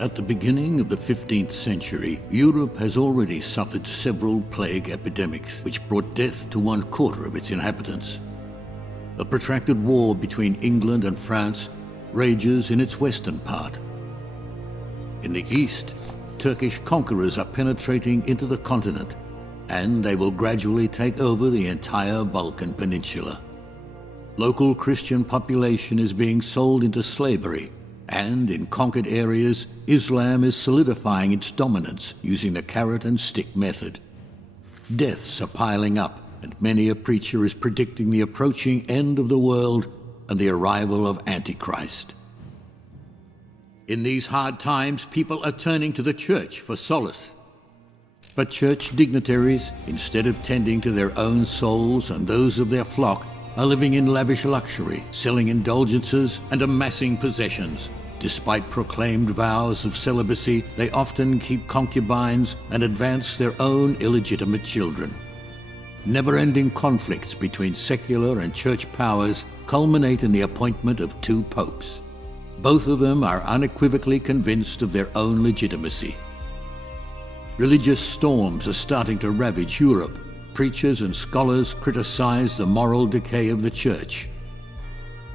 At the beginning of the 15th century, Europe has already suffered several plague epidemics, which brought death to 1/4 of its inhabitants. A protracted war between England and France rages in its western part. In the east, Turkish conquerors are penetrating into the continent, and they will gradually take over the entire Balkan Peninsula. Local Christian population is being sold into slavery, and in conquered areas, Islam is solidifying its dominance using the carrot and stick method. Deaths are piling up, and many a preacher is predicting the approaching end of the world and the arrival of Antichrist. In these hard times, people are turning to the church for solace. But church dignitaries, instead of tending to their own souls and those of their flock, are living in lavish luxury, selling indulgences and amassing possessions. Despite proclaimed vows of celibacy, they often keep concubines and advance their own illegitimate children. Never-ending conflicts between secular and church powers culminate in the appointment of 2 popes. Both of them are unequivocally convinced of their own legitimacy. Religious storms are starting to ravage Europe. Preachers and scholars criticize the moral decay of the church.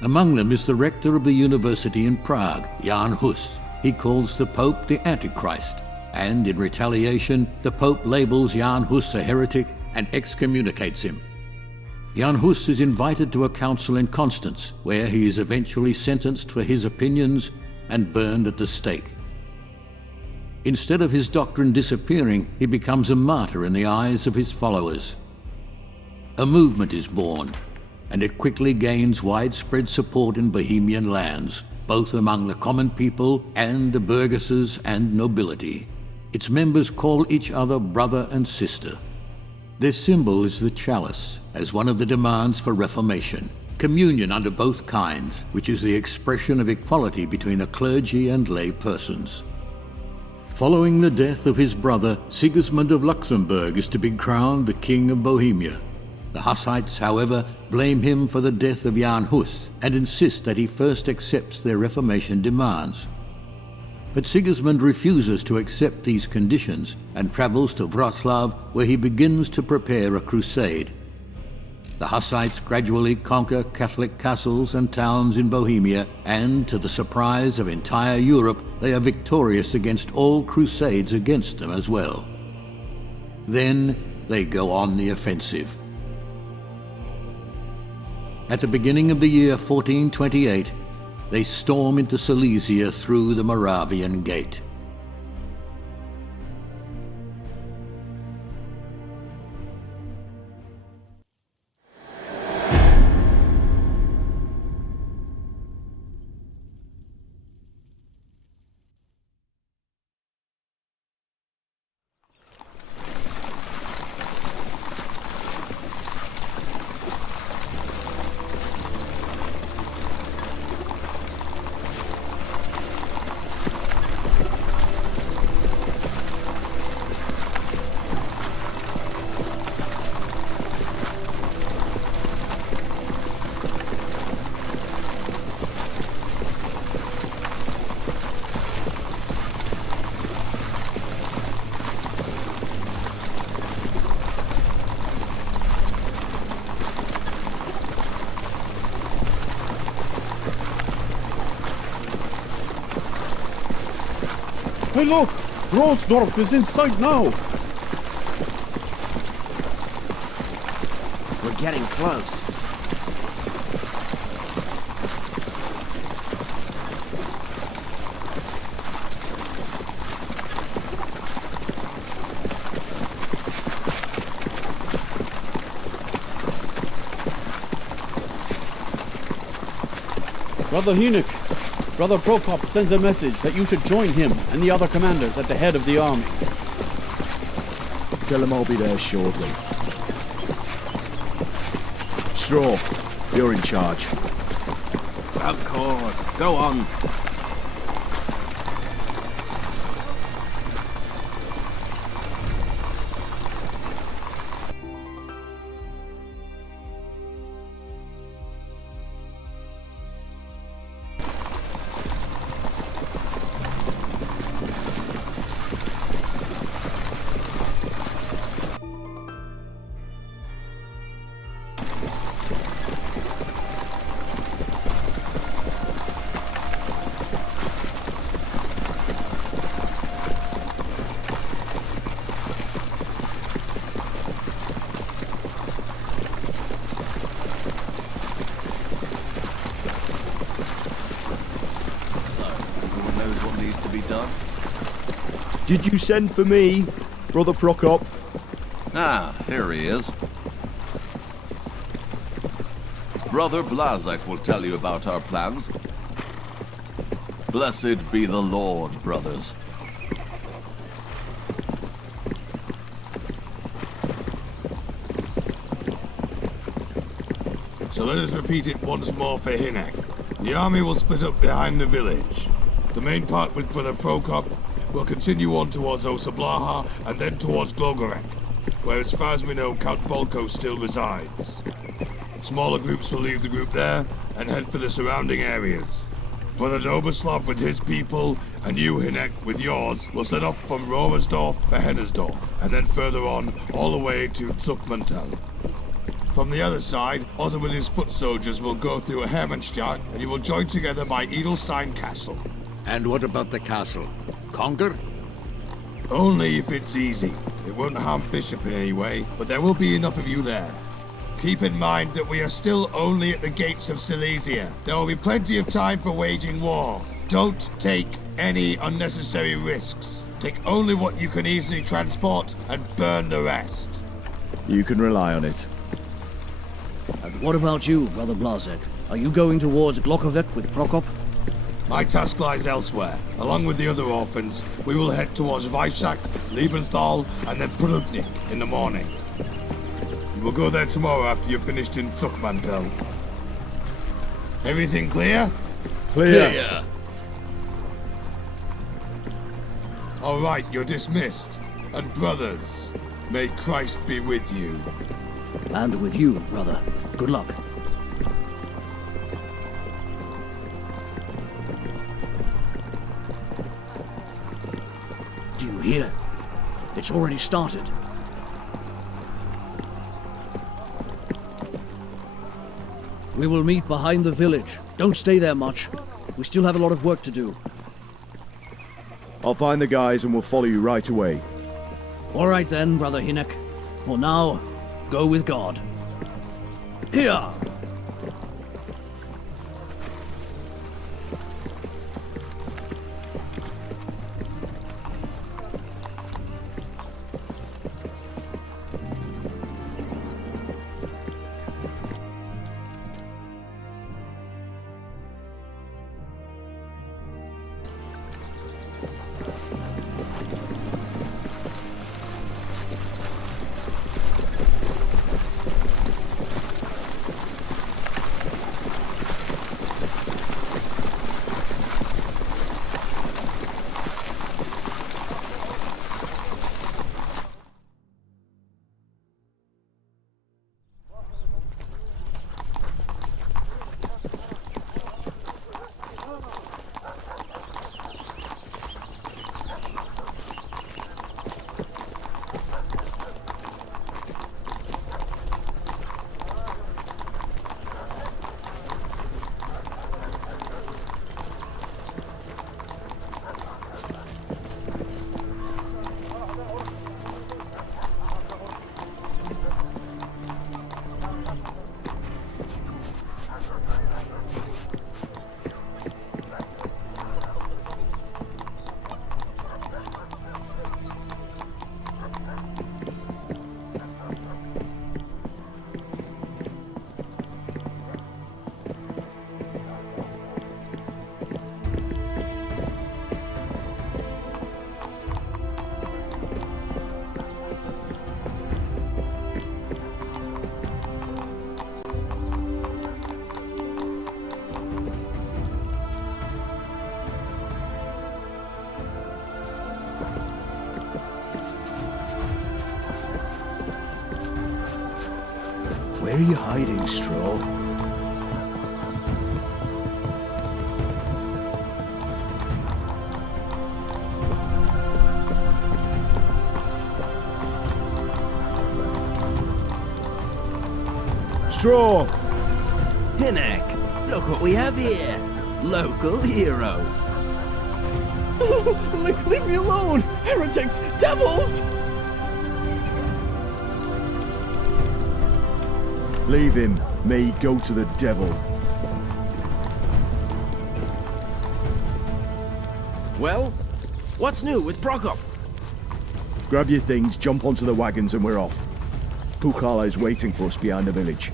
Among them is the rector of the university in Prague, Jan Hus. He calls the Pope the Antichrist, and in retaliation, the Pope labels Jan Hus a heretic and excommunicates him. Jan Hus is invited to a council in Constance, where he is eventually sentenced for his opinions and burned at the stake. Instead of his doctrine disappearing, he becomes a martyr in the eyes of his followers. A movement is born, and it quickly gains widespread support in Bohemian lands, both among the common people and the burgesses and nobility. Its members call each other brother and sister. Their symbol is the chalice, as one of the demands for Reformation, communion under both kinds, which is the expression of equality between the clergy and lay persons. Following the death of his brother, Sigismund of Luxembourg is to be crowned the King of Bohemia. The Hussites, however, blame him for the death of Jan Hus and insist that he first accepts their Reformation demands. But Sigismund refuses to accept these conditions and travels to Wrocław, where he begins to prepare a crusade. The Hussites gradually conquer Catholic castles and towns in Bohemia, and to the surprise of entire Europe, they are victorious against all crusades against them as well. Then they go on the offensive. At the beginning of the year 1428, they storm into Silesia through the Moravian Gate. Hey look! Grossdorf is in sight now! We're getting close. Brother Henoch, Brother Prokop sends a message that you should join him and the other commanders at the head of the army. Tell him I'll be there shortly. Straw, you're in charge. Of course. Go on. Did you send for me, Brother Prokop? Ah, here he is. Brother Blazek will tell you about our plans. Blessed be the Lord, brothers. So let us repeat it once more for Hinek. The army will split up behind the village. The main part with Brother Prokop will continue on towards Osablaha and then towards Glogorek, where as far as we know Count Bolko still resides. Smaller groups will leave the group there and head for the surrounding areas. Brother Doberslav with his people and you, Hinek, with yours, will set off from Romersdorf for Hennersdorf and then further on all the way to Zuckmantel. From the other side, Otto with his foot soldiers will go through Hermannstadt and you will join together by Edelstein Castle. And what about the castle? Conquer? Only if it's easy. It won't harm Bishop in any way, but there will be enough of you there. Keep in mind that we are still only at the gates of Silesia. There will be plenty of time for waging war. Don't take any unnecessary risks. Take only what you can easily transport and burn the rest. You can rely on it. And what about you, Brother Blazek? Are you going towards Glockovec with Prokop? My task lies elsewhere. Along with the other orphans, we will head towards Weissach, Liebenthal, and then Prudnik in the morning. We will go there tomorrow after you're finished in Zuckmantel. Everything clear? Clear. All right, you're dismissed. And brothers, may Christ be with you. And with you, brother. Good luck. Do you hear? It's already started. We will meet behind the village. Don't stay there much. We still have a lot of work to do. I'll find the guys and we'll follow you right away. All right then, Brother Hinek. For now, go with God. Here! Where are you hiding, Straw? Straw! Hinek, look what we have here. Local hero. Leave me alone! Heretics! Devils! Leave him. May he go to the devil. Well, what's new with Prokop? Grab your things, jump onto the wagons, and we're off. Pukala is waiting for us behind the village.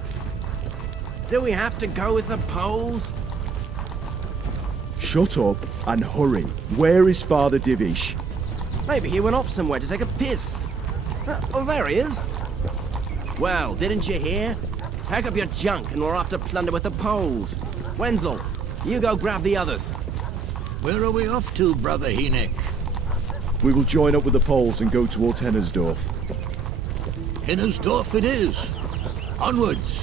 Do we have to go with the Poles? Shut up and hurry. Where is Father Divish? Maybe he went off somewhere to take a piss. Oh, there he is. Well, didn't you hear? Pack up your junk and we're off to plunder with the Poles. Wenzel, you go grab the others. Where are we off to, Brother Hinek? We will join up with the Poles and go towards Hennersdorf. Hennersdorf it is. Onwards.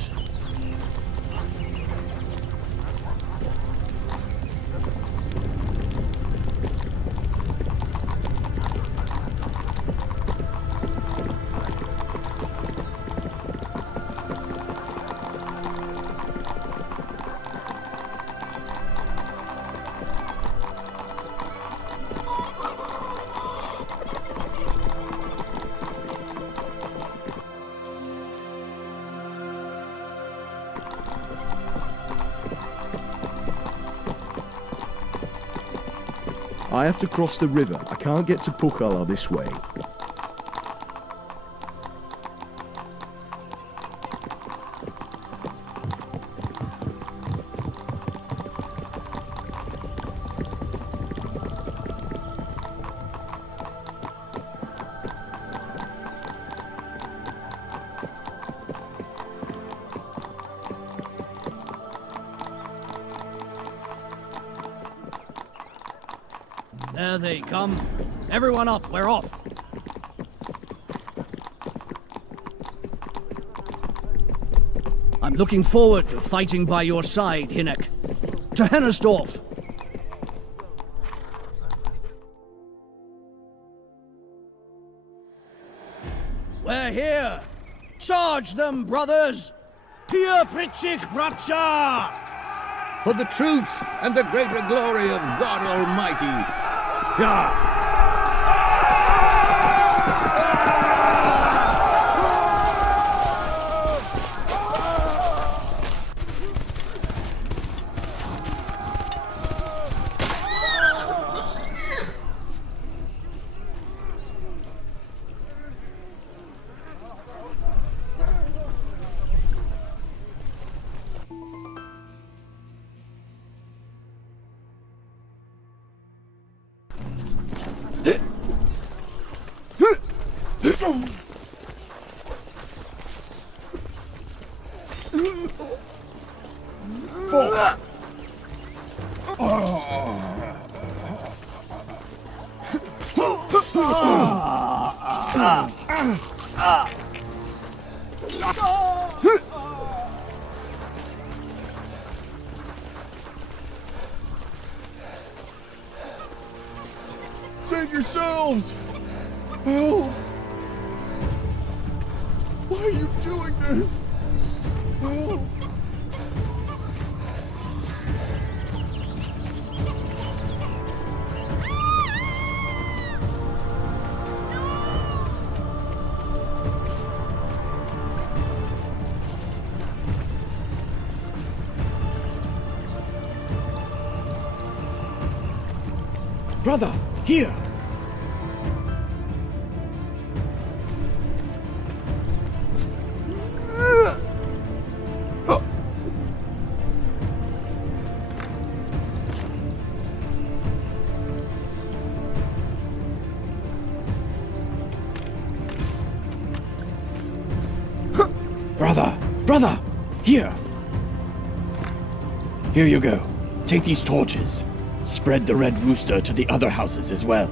I have to cross the river. I can't get to Pukala this way. There they come. Everyone up, we're off. I'm looking forward to fighting by your side, Hinek. To Hennersdorf. We're here. Charge them, brothers. Pia Pritchik Bracha! For the truth and the greater glory of God Almighty. Save yourselves! Help! Why are you doing this? Help! Brother, here! Brother! Here! Here you go. Take these torches. Spread the red rooster to the other houses as well.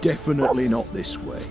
Definitely not this way.